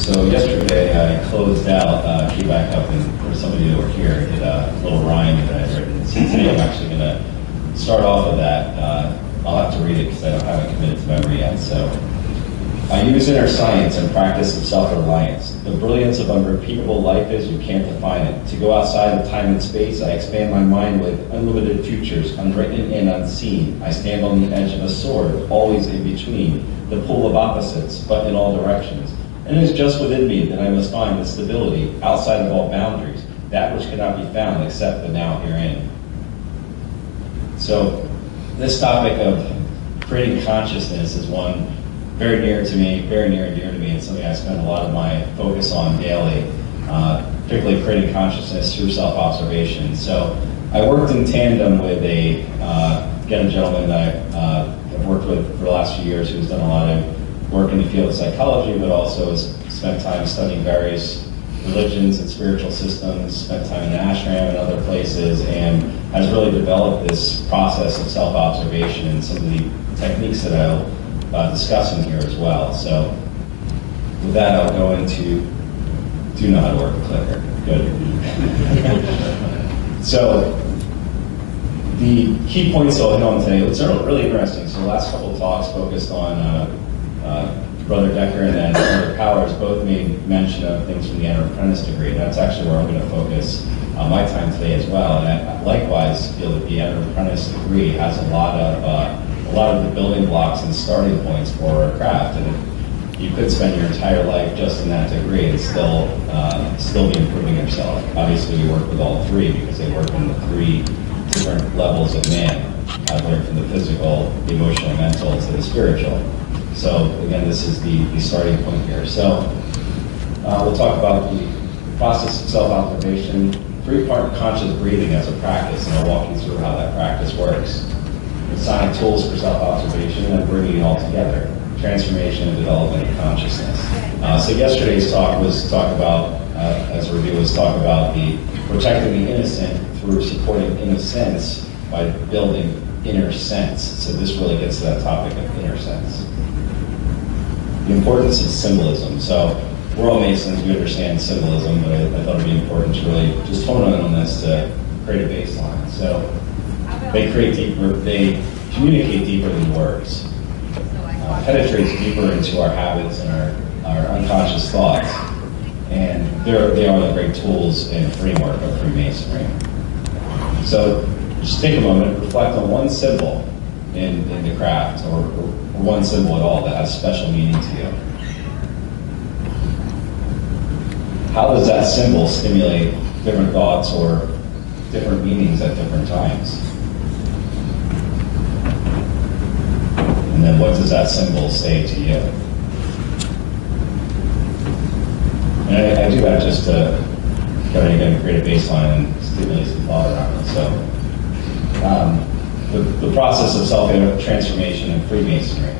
So yesterday I closed out, key back up, and for some of you that were here, I did a little rhyme that I'd written. So today I'm actually going to start off with that. I'll have to read it because I don't have it committed to memory yet. So, I use inner science and practice of self-reliance. The brilliance of unrepeatable life is you can't define it. To go outside of time and space, I expand my mind with unlimited futures, unwritten and unseen. I stand on the edge of a sword, always in between, the pull of opposites, but in all directions. And it is just within me that I must find the stability, outside of all boundaries, that which cannot be found except the now herein. So, this topic of creating consciousness is one very near to me, very near and dear to me, and something I spend a lot of my focus on daily, particularly creating consciousness through self-observation. So I worked in tandem with a gentleman that I've worked with for the last few years who's done a lot of work in the field of psychology, but also has spent time studying various religions and spiritual systems, spent time in ashram and other places, and has really developed this process of self-observation and some of the techniques that I'll discussing here as well. So with that, I'll go into, do know how to work a clicker. Good. So the key points I'll hit on today, it's really interesting. So the last couple of talks focused on Brother Decker and then Brother Powers both made mention of things from the Enter Apprentice degree. That's actually where I'm going to focus my time today as well. And I likewise feel that the Enter Apprentice degree has a lot of the building blocks and starting points for a craft, and you could spend your entire life just in that degree and still be improving yourself. Obviously, we work with all three because they work in the three different levels of man. I've learned from the physical, the emotional, mental, to the spiritual. So again, this is the starting point here. So we'll talk about the process of self-observation, three-part conscious breathing as a practice, and I'll walk you through how that practice works. Masonic tools for self-observation and bringing it all together. Transformation and development of consciousness. So yesterday's talk was talk about, as a review, was talk about the protecting the innocent through supporting innocence by building inner sense. So this really gets to that topic of inner sense. The importance of symbolism. So we're all Masons, we understand symbolism, but I thought it would be important to really just hone in on this to create a baseline. So they communicate deeper than words. Penetrates deeper into our habits and our unconscious thoughts. And they are the great tools and framework of Freemasonry. So just take a moment, reflect on one symbol in the craft, or one symbol at all that has special meaning to you. How does that symbol stimulate different thoughts or different meanings at different times? And then what does that symbol say to you? And I do that just to kind of create a baseline and stimulate some thought around it. So the process of self-transformation in Freemasonry.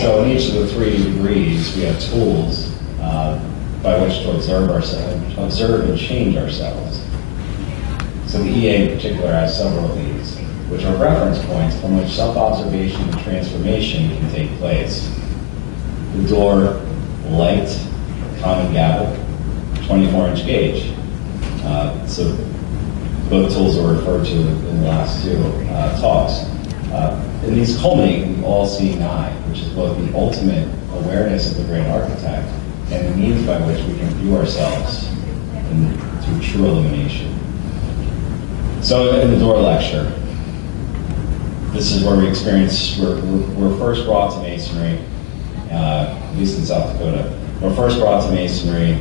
So in each of the three degrees, we have tools by which to observe and change ourselves. So the EA in particular has several of these, which are reference points from which self-observation and transformation can take place. The door, light, common gavel, 24-inch gauge. So both tools are referred to in the last two talks. In these culminate in the all-seeing eye, which is both the ultimate awareness of the great architect and the means by which we can view ourselves through true illumination. So in the door lecture, this is where we experience, we're first brought to Masonry, at least in South Dakota. We're first brought to Masonry,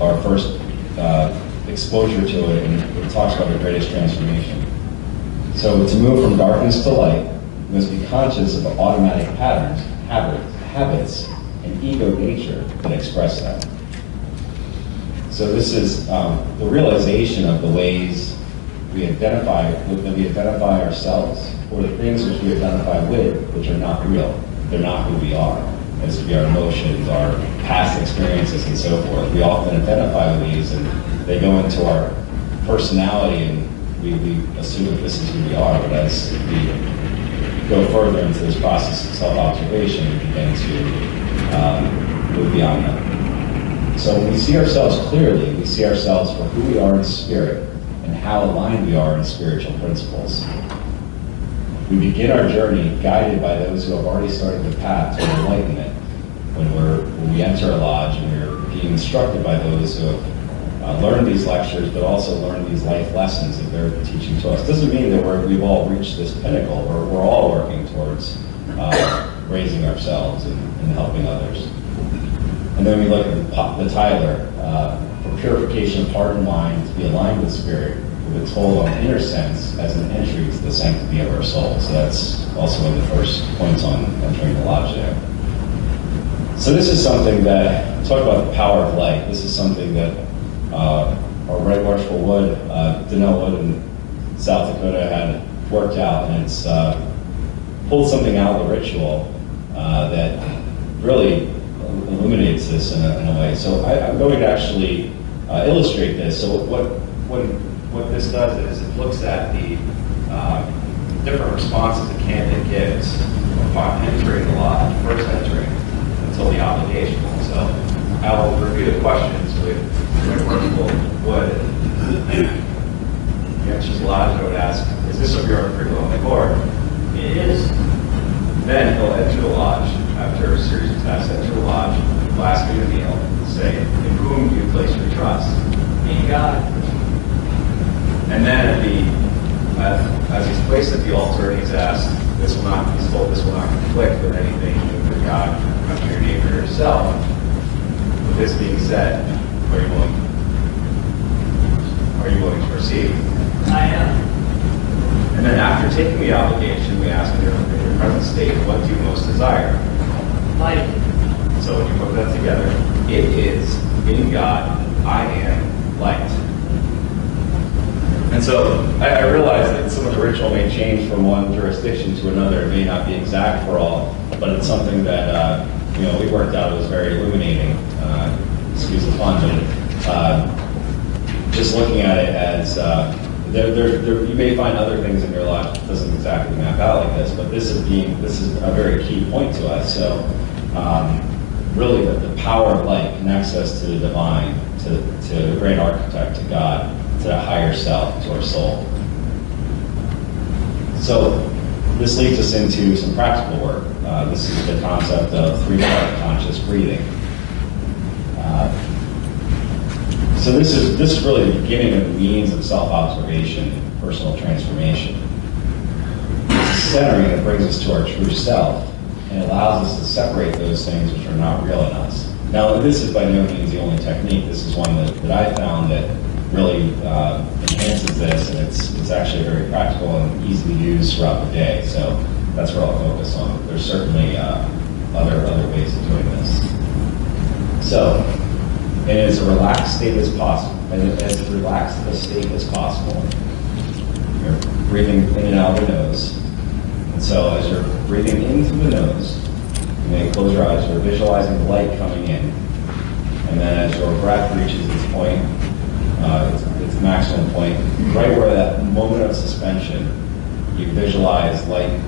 our first exposure to it, and it talks about the greatest transformation. So to move from darkness to light, we must be conscious of the automatic patterns, habits, and ego nature that express that. So this is the realization of the ways we identify ourselves, or the things which we identify with, which are not real. They're not who we are. This would be our emotions, our past experiences, and so forth. We often identify with these, and they go into our personality, and we assume that this is who we are. But as we go further into this process of self-observation, we begin to would be unknown. So when we see ourselves clearly, we see ourselves for who we are in spirit and how aligned we are in spiritual principles. We begin our journey guided by those who have already started the path to enlightenment. When we enter a lodge and we're being instructed by those who have learned these lectures, but also learned these life lessons that they're teaching to us. Doesn't mean that we've all reached this pinnacle. We're all working towards raising ourselves and helping others. And then we look at the Tyler, for purification of heart and mind, to be aligned with spirit, with a toll on inner sense as an entry to the sanctity of our soul. So that's also one of the first points on entering the lodge there. So this is something that, talk about the power of light. This is something that our Right Worshipful Wood, Denell Wood in South Dakota had worked out, and it's pulled something out of the ritual that really illuminates this in a way. So I'm going to actually illustrate this. So what this does is it looks at the different responses that Kendig gives upon entering the lodge, first entering, until the obligation. So I will review the questions with Right Worshipful Wood. He enters the lodge, I would ask, is this of your own free will? I'm like, Lord, it is. Then he'll enter the lodge after a series of tests, enter the lodge, he'll ask me to kneel, say, in whom do you place your trust? In God. And then as he's placed at the altar, he's asked, he's told this will not conflict with anything with God, country, your neighbor, or yourself. With this being said, are you willing to proceed? I am. And then after taking the obligation, we ask in your present state, what do you most desire? Light. So when you put that together, it is in God, I am light. And so I realize that some of the ritual may change from one jurisdiction to another. It may not be exact for all, but it's something that we worked out. It was very illuminating. Excuse the pun, but just looking at it as you may find other things in your life that doesn't exactly map out like this, but this is a very key point to us. So really, the power of light connects us to the divine, to the great architect, to God, to the higher self, to our soul. So this leads us into some practical work. This is the concept of three-part conscious breathing. So this is really the beginning of the means of self-observation and personal transformation. It's centering that brings us to our true self and allows us to separate those things which are not real in us. Now, this is by no means the only technique. This is one that I found that really enhances this, and it's actually very practical and easily used throughout the day. So that's where I'll focus on. There's certainly other ways of doing this. So, in as relaxed a state as possible, you're breathing in and out of the nose. And so as you're breathing in through the nose, you may close your eyes, you're visualizing light coming in. And then as your breath reaches its point, its maximum point, right where that moment of suspension, you visualize light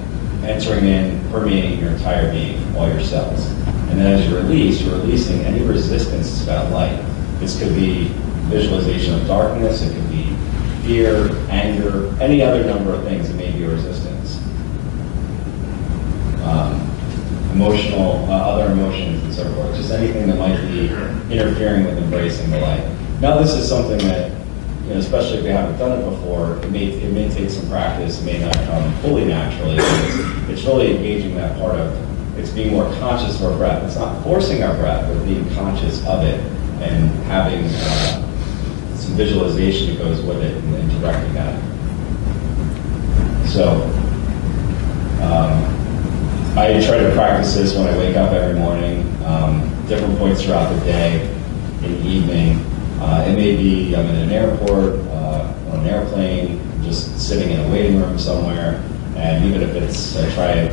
entering in, permeating your entire being, all your cells. And then as you release, you're releasing any resistance to that light. This could be visualization of darkness, it could be fear, anger, any other number of things that may be a resistance. Other emotions and so forth, just anything that might be interfering with embracing the light. Now this is something that, especially if you haven't done it before, it may take some practice, it may not come fully naturally. It's really engaging that part of, it's being more conscious of our breath. It's not forcing our breath, but being conscious of it and having some visualization that goes with it and directing that. So I try to practice this when I wake up every morning, different points throughout the day, in the evening. It may be I'm in an airport, on an airplane, just sitting in a waiting room somewhere, and even if it's, I try it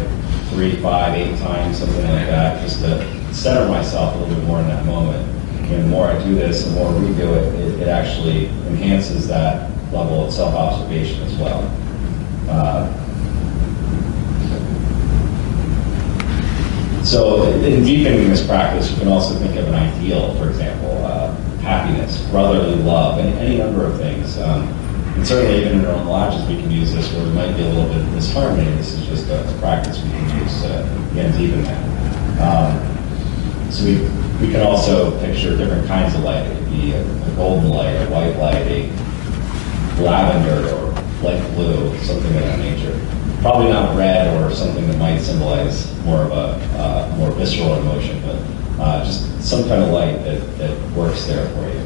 3, 5, 8 times, something like that, just to center myself a little bit more in that moment. And the more I do this, the more we do it, it actually enhances that level of self-observation as well. So in deepening this practice, you can also think of an ideal, for example, happiness, brotherly love, any number of things. And certainly even in our own lodges, we can use this where there might be a little bit of disharmony. This is just a practice we can use to, again, deepen that. So we can also picture different kinds of light. It could be a golden light, a white light, a lavender or light blue, something of that nature. Probably not red or something that might symbolize more of a more visceral emotion, but just some kind of light that works there for you.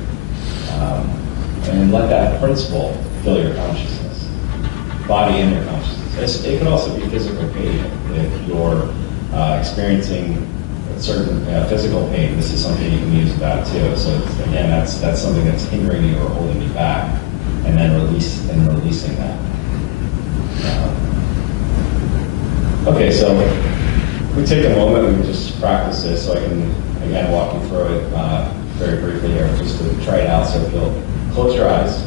And let that principle fill your consciousness, body and your consciousness. It could also be physical pain. If you're experiencing certain physical pain, this is something you can use that too. So again, that's something that's hindering you or holding you back, and then releasing that. Okay, so we take a moment, we just practice this, so I can again walk you through it very briefly here, just to try it out. So if you'll close your eyes,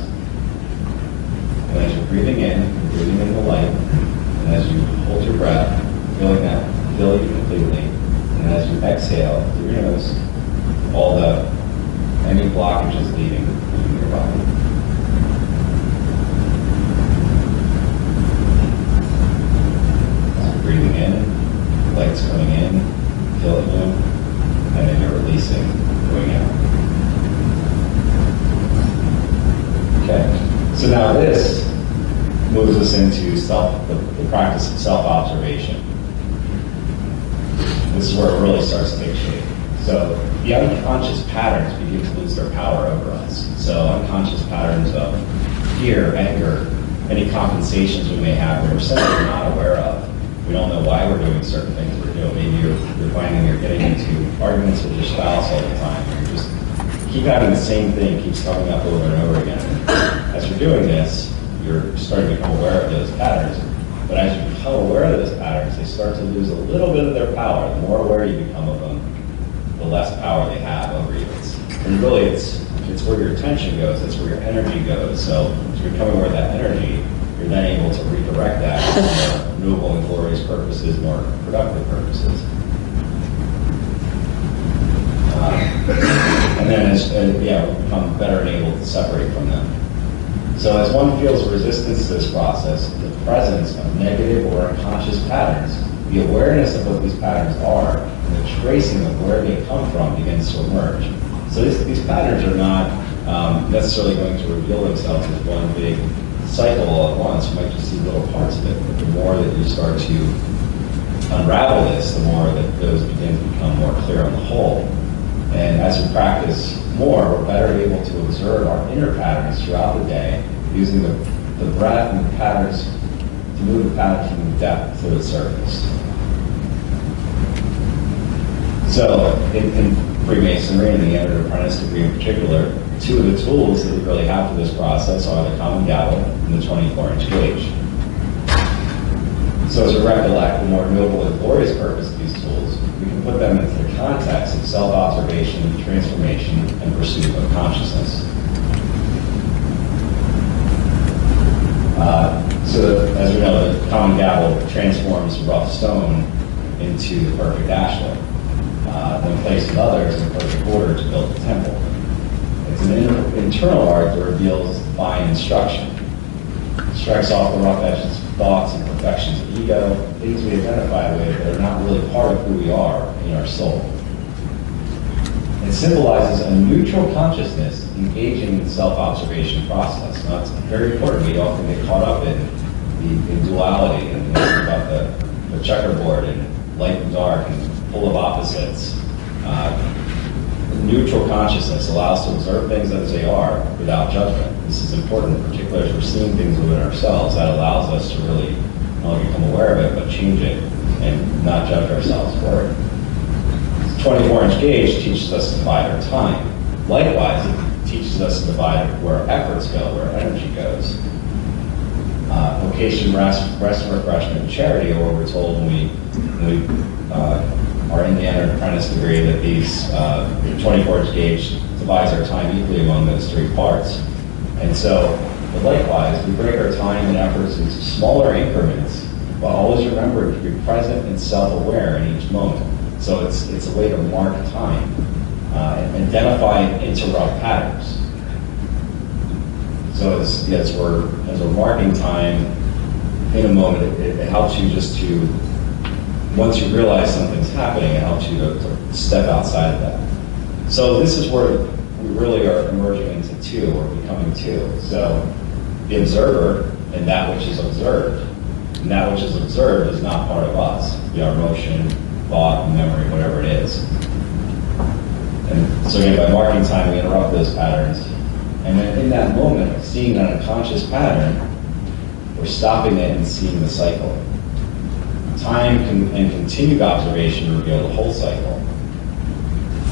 and as you're breathing in the light, and as you hold your breath, feeling that fill you completely, and as you exhale through your nose, any blockages leaving your body. Breathing in, light's coming in, filling you, and then you're releasing, going out. Okay, so now this moves us into the practice of self-observation. This is where it really starts to take shape. So the unconscious patterns begin to lose their power over us. So unconscious patterns of fear, anger, any compensations we may have that we're simply not aware of. We don't know why we're doing certain things we're doing. Maybe you're finding you're getting into arguments with your spouse all the time. You're just keep having the same thing keeps coming up over and over again. As you're doing this, you're starting to become aware of those patterns. But as you become aware of those patterns, they start to lose a little bit of their power. The more aware you become of them, the less power they have over you. It's where your attention goes. It's where your energy goes. So as you're becoming aware of that energy, you're then able to redirect that to more noble and glorious purposes, more productive purposes. And then we become better enabled to separate from them. So as one feels resistance to this process, the presence of negative or unconscious patterns, the awareness of what these patterns are, and the tracing of where they come from begins to emerge. So these patterns are not necessarily going to reveal themselves as one big cycle all at once. You might just see little parts of it, but the more that you start to unravel this, the more that those begin to become more clear on the whole. And as we practice more, we're better able to observe our inner patterns throughout the day, using the breath and the patterns to move the pattern from the depth to the surface. So in Freemasonry and the Entered Apprentice degree in particular, two of the tools that we really have for this process are the common gavel and the 24-inch gauge. So as we recollect the more noble and glorious purpose of these tools, we can put them into the context of self-observation, transformation, and pursuit of consciousness. So as we know, the common gavel transforms rough stone into the perfect ashlar. When placed with others in perfect order to build the temple. It's an internal art that reveals divine instruction. It strikes off the rough edges of thoughts and perfections of ego, things we identify with that are not really part of who we are in our soul. It symbolizes a neutral consciousness engaging in the self-observation process. Now, it's very important. We often get caught up in duality and about the checkerboard and light and dark and full of opposites. Neutral consciousness allows us to observe things as they are without judgment. This is important, particularly as we're seeing things within ourselves. That allows us to really not only become aware of it, but change it and not judge ourselves for it. The 24-inch gauge teaches us to divide our time. Likewise, it teaches us to divide where our efforts go, where our energy goes. Vocation, rest, refreshment, and charity are what we're told when we are in the Entered Apprentice degree, that these 24-inch gauge divides our time equally among those three parts. And so, but likewise, we break our time and efforts into smaller increments, while always remembering to be present and self-aware in each moment. So it's a way to mark time, and identify and interrupt patterns. So as we're marking time in a moment, it helps you just to, once you realize something's happening, it helps you to step outside of that. So this is where we really are emerging into two, or becoming two. So the observer and that which is observed. And that which is observed is not part of us. Our emotion, thought, memory, whatever it is. And so again, by marking time, we interrupt those patterns. And then in that moment of seeing an unconscious pattern, we're stopping it and seeing the cycle. Time and continued observation reveal the whole cycle.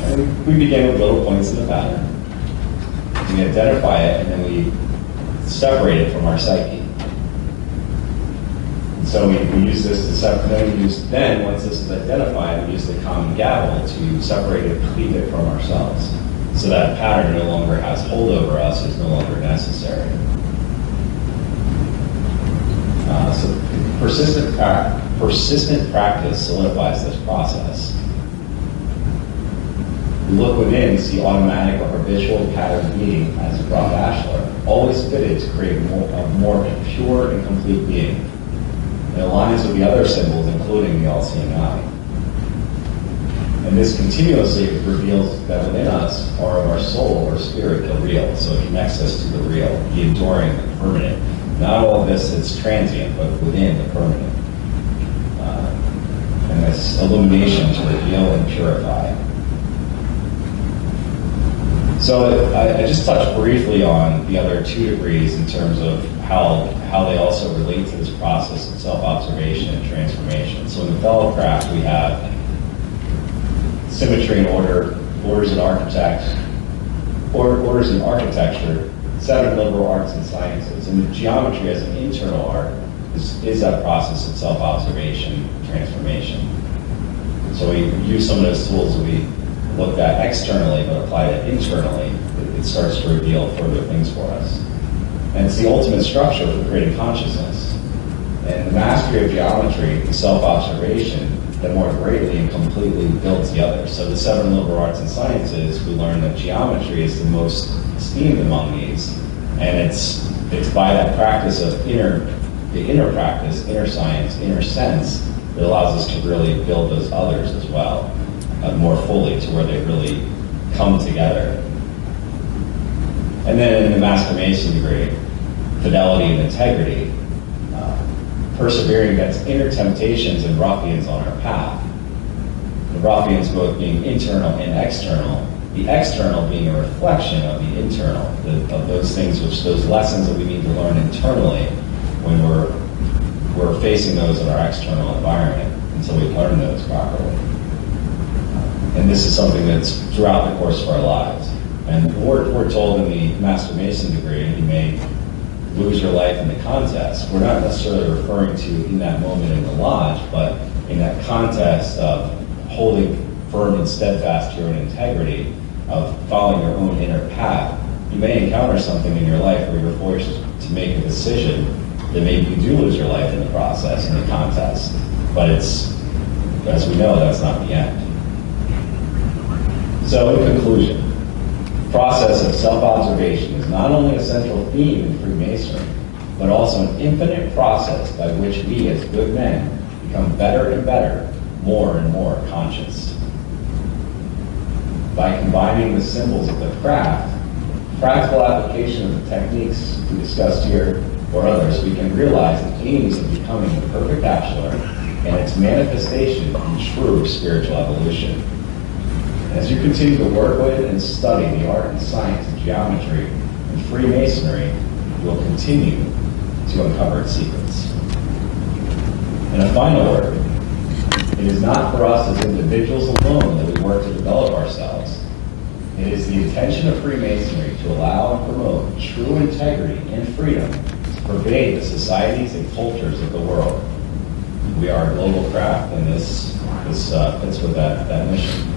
And we begin with little points in the pattern. We identify it, and then we separate it from our psyche. And so we use this to separate. Then, once this is identified, we use the common gavel to separate it, cleave it from ourselves, so that pattern no longer has hold over us, is no longer necessary. So persistent practice solidifies this process. We look within, see automatic or habitual pattern being, as Rob Ashler, always fitted to create a more pure and complete being. It aligns with the other symbols, including the all-seeing eye. And this continuously reveals that within us are of our soul or spirit the real. So it connects us to the real, the enduring, the permanent. Not all of this is transient, but within the permanent. And this illumination to reveal and purify. So I just touched briefly on the other 2 degrees in terms of how they also relate to this process of self-observation and transformation. So in the fellow craft, we have symmetry and order, orders in architecture, 7 liberal arts and sciences. And the geometry as an internal art is that process of self-observation, transformation. So we use some of those tools that we looked at externally, but applied it internally. It starts to reveal further things for us. And it's the ultimate structure for creating consciousness. And the mastery of geometry, the self-observation, that more greatly and completely builds the other. So the 7 liberal arts and sciences, we learned that geometry is the most esteemed among these. And it's by that practice of the inner practice, inner science, inner sense, that allows us to really build those others as well, more fully, to where they really come together. And then in the Master Mason degree, fidelity and integrity, persevering against inner temptations and ruffians on our path. The ruffians both being internal and external, the external being a reflection of the internal, of those things, those lessons that we need to learn internally when we're facing those in our external environment, until we learn those properly. And this is something that's throughout the course of our lives. And we're told in the Master Mason degree, you may lose your life in the contest. We're not necessarily referring to in that moment in the lodge, but in that context of holding firm and steadfast to your own integrity, of following your own inner path. You may encounter something in your life where you're forced to make a decision that maybe you do lose your life in the process, in the contest. But it's, as we know, that's not the end. So in conclusion, the process of self-observation is not only a central theme in Freemasonry, but also an infinite process by which we as good men become better and better, more and more conscious. By combining the symbols of the craft, practical application of the techniques we discussed here or others, we can realize the aims of becoming the perfect bachelor and its manifestation in true spiritual evolution. As you continue to work with and study the art and science of geometry and Freemasonry, you will continue to uncover its secrets. In a final word, it is not for us as individuals alone that we work to develop ourselves. It is the intention of Freemasonry to allow and promote true integrity and freedom to pervade the societies and cultures of the world. We are a global craft, and this fits with that mission.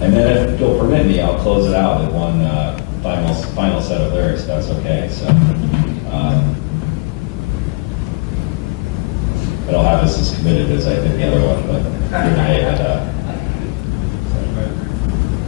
And then, if you'll permit me, I'll close it out with one final set of lyrics, if that's okay. So, I don't have this as committed as I did the other one, but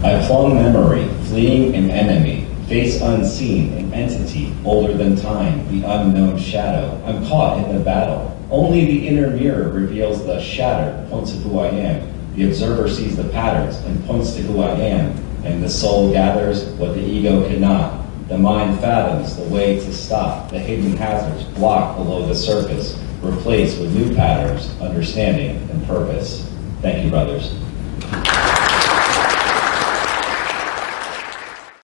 I plumb memory, fleeing an enemy, face unseen, an entity older than time, the unknown shadow. I'm caught in the battle. Only the inner mirror reveals the shattered points of who I am. The observer sees the patterns and points to who I am, and the soul gathers what the ego cannot. The mind fathoms the way to stop the hidden hazards blocked below the surface, replaced with new patterns, understanding, and purpose. Thank you, brothers.